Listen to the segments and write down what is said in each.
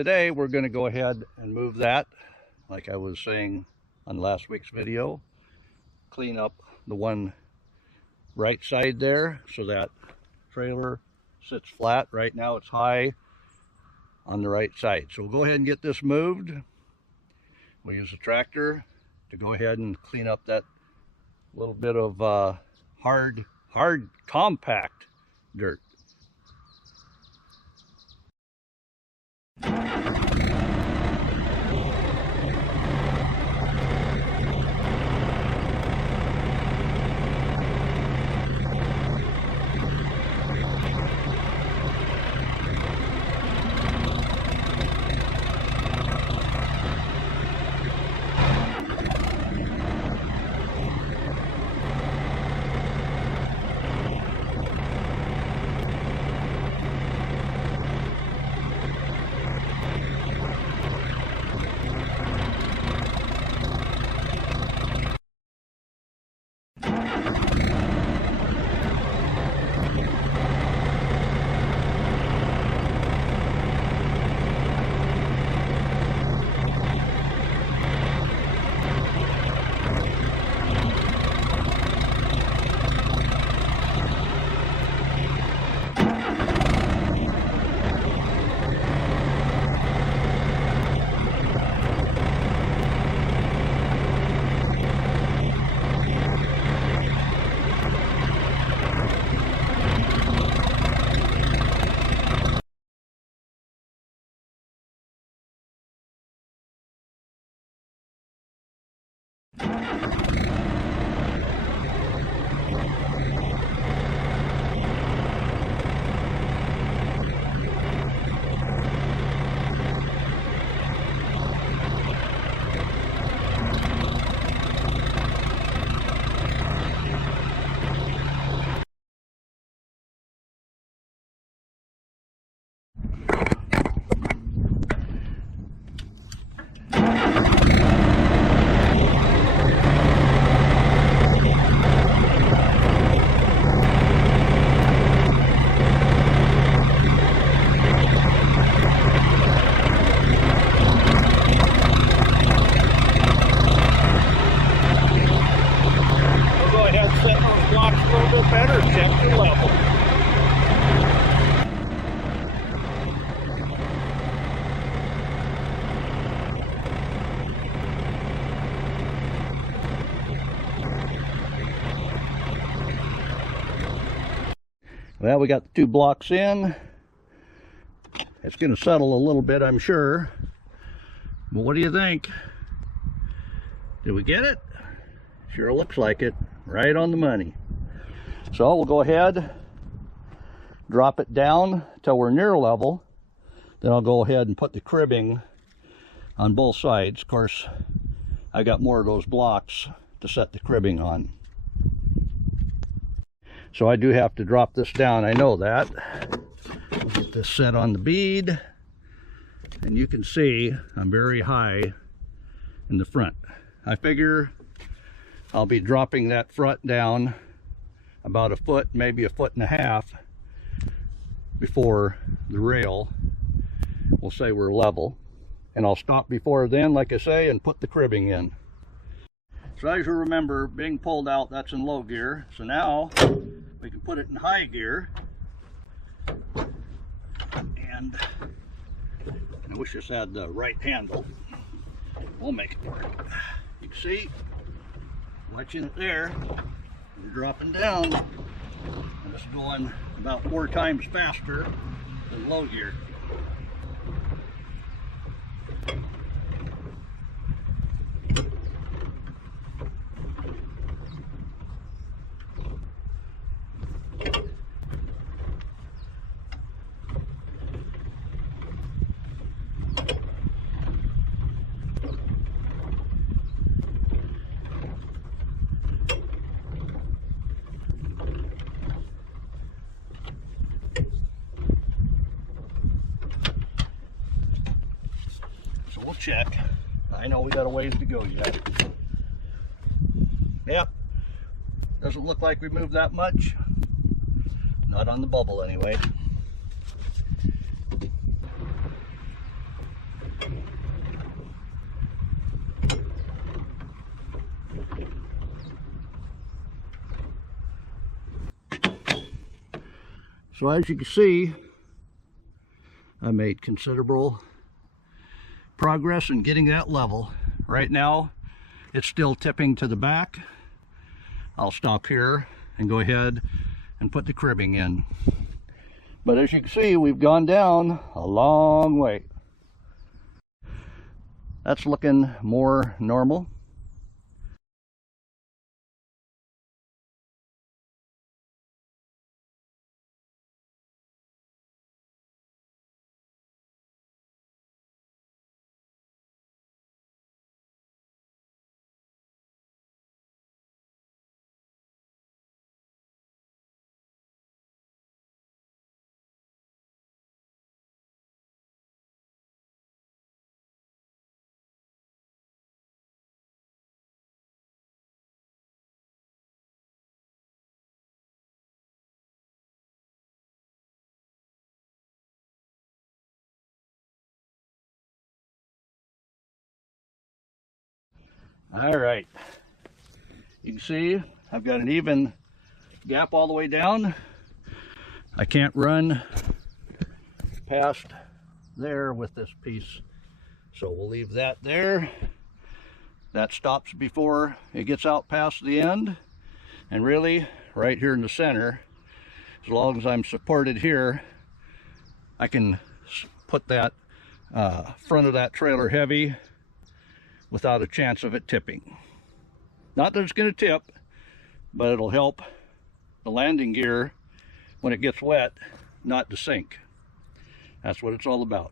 today we're going to go ahead and move that, like I was saying on last week's video, clean up the one right side there so that trailer sits flat. Right now it's high on the right side. So we'll go ahead and get this moved. We'll use a tractor to go ahead and clean up that little bit of hard compact dirt. Well, we got the 2 blocks in. It's going to settle a little bit, I'm sure. But what do you think? Did we get it? Sure looks like it. Right on the money. So we'll go ahead, drop it down till we're near level. Then I'll go ahead and put the cribbing on both sides. Of course, I got more of those blocks to set the cribbing on. So I do have to drop this down, I know that. Get this set on the bead, and you can see I'm very high in the front. I figure I'll be dropping that front down about 1 foot, maybe 1.5 feet before the rail. We'll say we're level, and I'll stop before then, like I say, and put the cribbing in. So as you remember, being pulled out, that's in low gear. So now we can put it in high gear. And I wish this had the right handle. We'll make it work. You can see, watching it there, we're dropping down, and it's going about 4 times faster than low gear. We'll check. I know we got a ways to go yet. Yep, doesn't look like we moved that much. Not on the bubble anyway. So as you can see, I made considerable progress in getting that level. Right now, it's still tipping to the back. I'll stop here and go ahead and put the cribbing in. But as you can see, we've gone down a long way. That's looking more normal. All right, you can see I've got an even gap all the way down. I can't run past there with this piece, so we'll leave that there. That stops before it gets out past the end, and really right here in the center, as long as I'm supported here, I can put that front of that trailer heavy without a chance of it tipping. Not that it's going to tip, but it'll help the landing gear when it gets wet not to sink. That's what it's all about.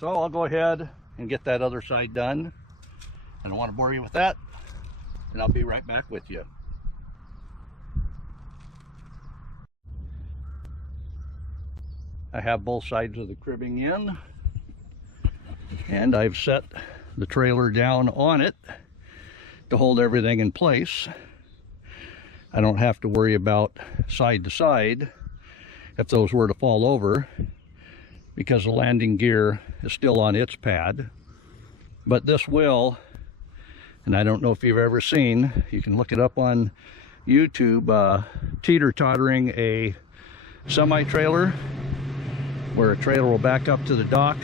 So I'll go ahead and get that other side done. I don't want to bore you with that, and I'll be right back with you. I have both sides of the cribbing in, and I've set the trailer down on it to hold everything in place. I don't have to worry about side to side if those were to fall over, because the landing gear is still on its pad. But this will, and I don't know if you've ever seen, you can look it up on YouTube, teeter-tottering a semi-trailer, where a trailer will back up to the dock.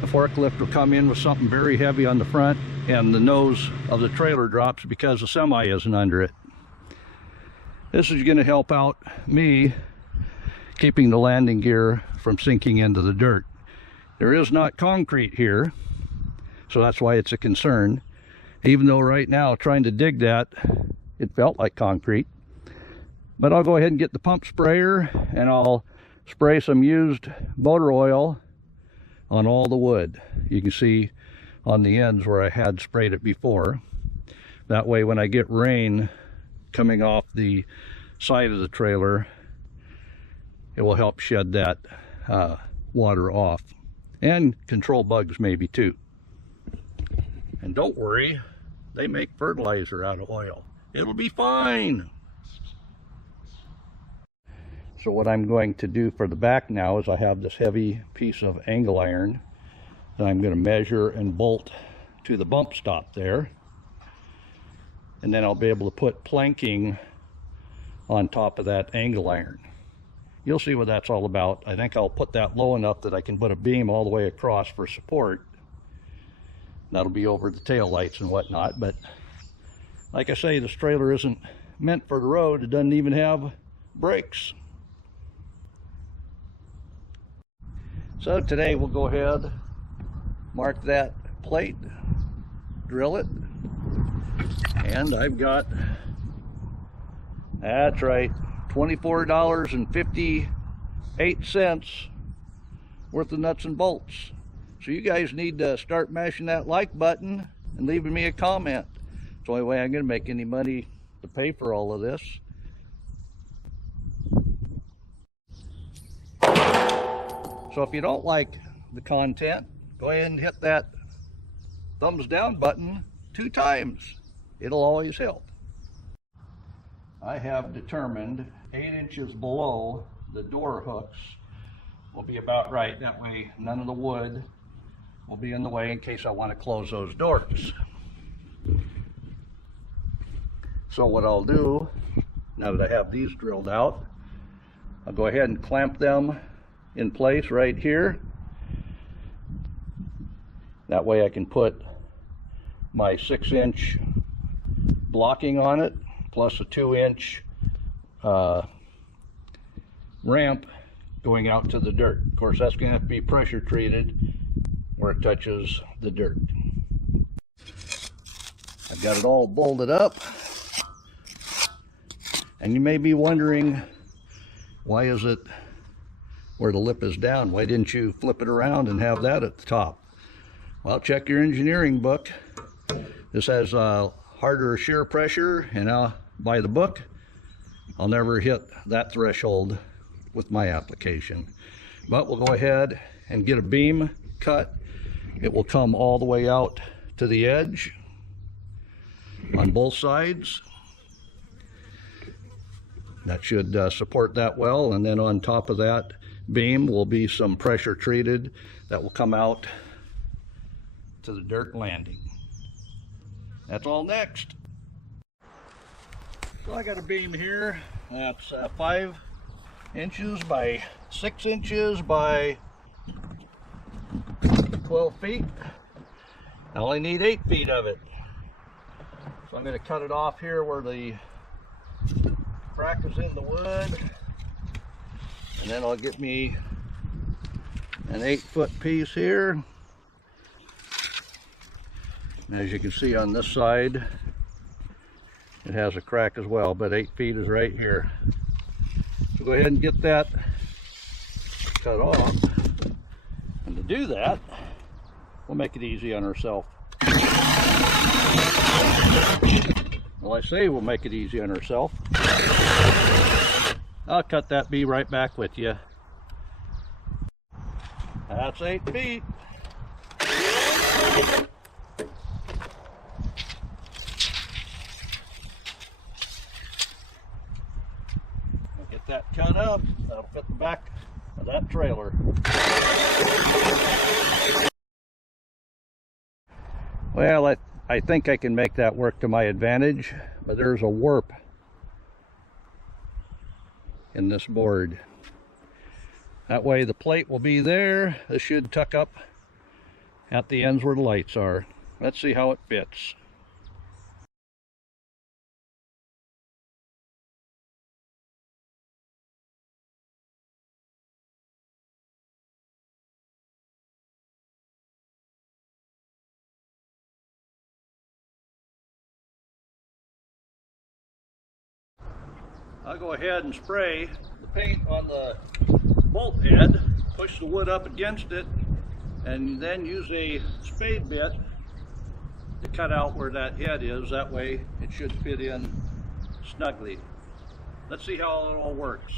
The forklift will come in with something very heavy on the front, and the nose of the trailer drops because the semi isn't under it. This is going to help out me keeping the landing gear from sinking into the dirt. There is not concrete here, so that's why it's a concern. Even though right now trying to dig that, it felt like concrete. But I'll go ahead and get the pump sprayer, and I'll spray some used motor oil on all the wood. You can see on the ends where I had sprayed it before. That way when I get rain coming off the side of the trailer, it will help shed that water off and control bugs maybe too. And don't worry, they make fertilizer out of oil. It'll be fine. So what I'm going to do for the back now is I have this heavy piece of angle iron that I'm going to measure and bolt to the bump stop there. And then I'll be able to put planking on top of that angle iron. You'll see what that's all about. I think I'll put that low enough that I can put a beam all the way across for support. That'll be over the tail lights and whatnot. But like I say, this trailer isn't meant for the road. It doesn't even have brakes. So today we'll go ahead, mark that plate, drill it, and I've got, that's right, $24.58 worth of nuts and bolts. So you guys need to start mashing that like button and leaving me a comment. It's the only way I'm going to make any money to pay for all of this. So if you don't like the content, go ahead and hit that thumbs down button 2 times. It'll always help. I have determined 8 inches below the door hooks will be about right. That way none of the wood will be in the way in case I want to close those doors. So what I'll do, now that I have these drilled out, I'll go ahead and clamp them in place right here. That way I can put my 6-inch blocking on it, plus a 2-inch ramp going out to the dirt. Of course, that's going to have to be pressure treated where it touches the dirt. I've got it all bolted up. And you may be wondering, why is it where the lip is down? Why didn't you flip it around and have that at the top? Well, check your engineering book. This has harder shear pressure, and by the book, I'll never hit that threshold with my application. But we'll go ahead and get a beam cut. It will come all the way out to the edge on both sides. That should support that well, and then on top of that beam will be some pressure treated that will come out to the dirt landing. That's all next. So I got a beam here that's 5 inches by 6 inches by 12 feet. I only need 8 feet of it. So I'm going to cut it off here where the crack is in the wood. And then I'll get me an 8-foot piece here. And as you can see on this side, it has a crack as well, but 8 feet is right here. So go ahead and get that cut off. And to do that, we'll make it easy on ourselves. Well, I say we'll make it easy on ourselves. I'll cut that bee right back with you. That's 8 feet. Get that cut up. That'll fit the back of that trailer. Well, I think I can make that work to my advantage, but there's a warp in this board. That way the plate will be there. This should tuck up at the ends where the lights are. Let's see how it fits. I'll go ahead and spray the paint on the bolt head, push the wood up against it, and then use a spade bit to cut out where that head is. That way it should fit in snugly. Let's see how it all works.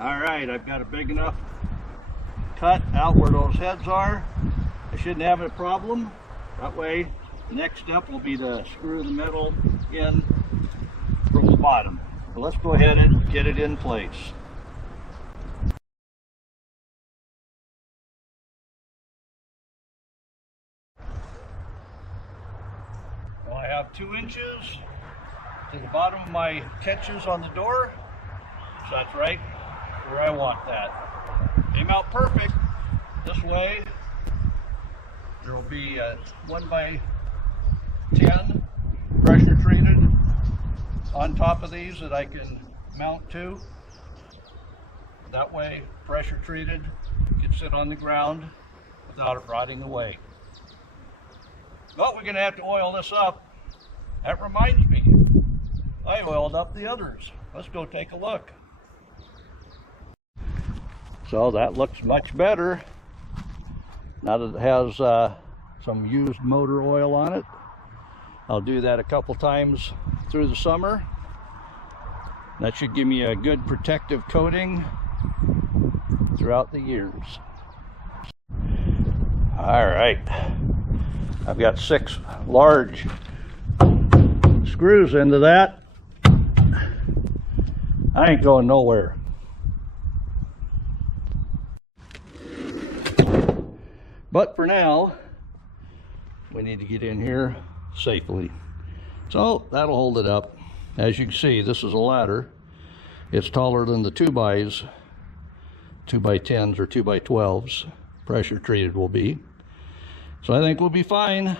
Alright, I've got a big enough cut out where those heads are. I shouldn't have a problem. That way, the next step will be to screw the metal in from the bottom. So let's go ahead and get it in place. Well, I have 2 inches to the bottom of my catches on the door. So that's right where I want that. Came out perfect. This way there will be a 1x10 pressure treated on top of these that I can mount to. That way, pressure treated, can sit on the ground without it rotting away. But we're going to have to oil this up. That reminds me, I oiled up the others. Let's go take a look. So that looks much better now that it has some used motor oil on it. I'll do that a couple times through the summer. That should give me a good protective coating throughout the years. All right, I've got 6 large screws into that. I ain't going nowhere. But for now, we need to get in here safely. So that'll hold it up. As you can see, this is a ladder. It's taller than the 2x10s or 2x12s pressure treated will be. So I think we'll be fine.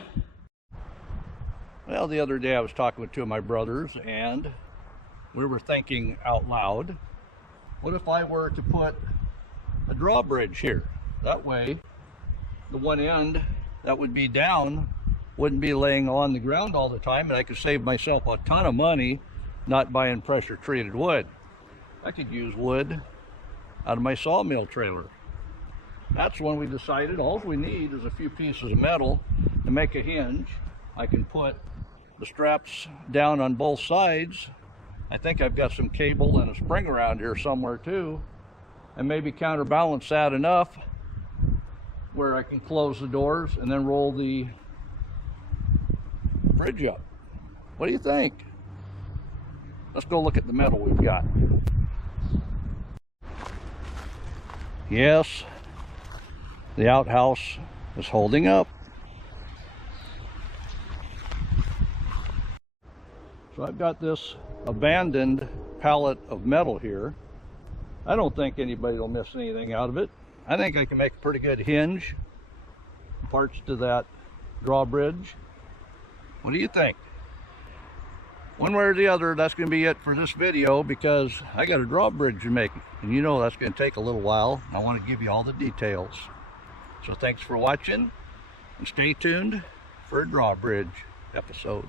Well, the other day I was talking with 2 of my brothers and we were thinking out loud, what if I were to put a drawbridge here? That way, the one end that would be down wouldn't be laying on the ground all the time, and I could save myself a ton of money not buying pressure treated wood. I could use wood out of my sawmill trailer. That's when we decided all we need is a few pieces of metal to make a hinge. I can put the straps down on both sides. I think I've got some cable and a spring around here somewhere too, and maybe counterbalance that enough where I can close the doors and then roll the bridge up. What do you think? Let's go look at the metal we've got. Yes, the outhouse is holding up. So I've got this abandoned pallet of metal here. I don't think anybody will miss anything out of it. I think I can make a pretty good hinge, parts to that drawbridge. What do you think? One way or the other, that's going to be it for this video, because I got a drawbridge to make, and you know that's going to take a little while. I want to give you all the details. So thanks for watching, and stay tuned for a drawbridge episode.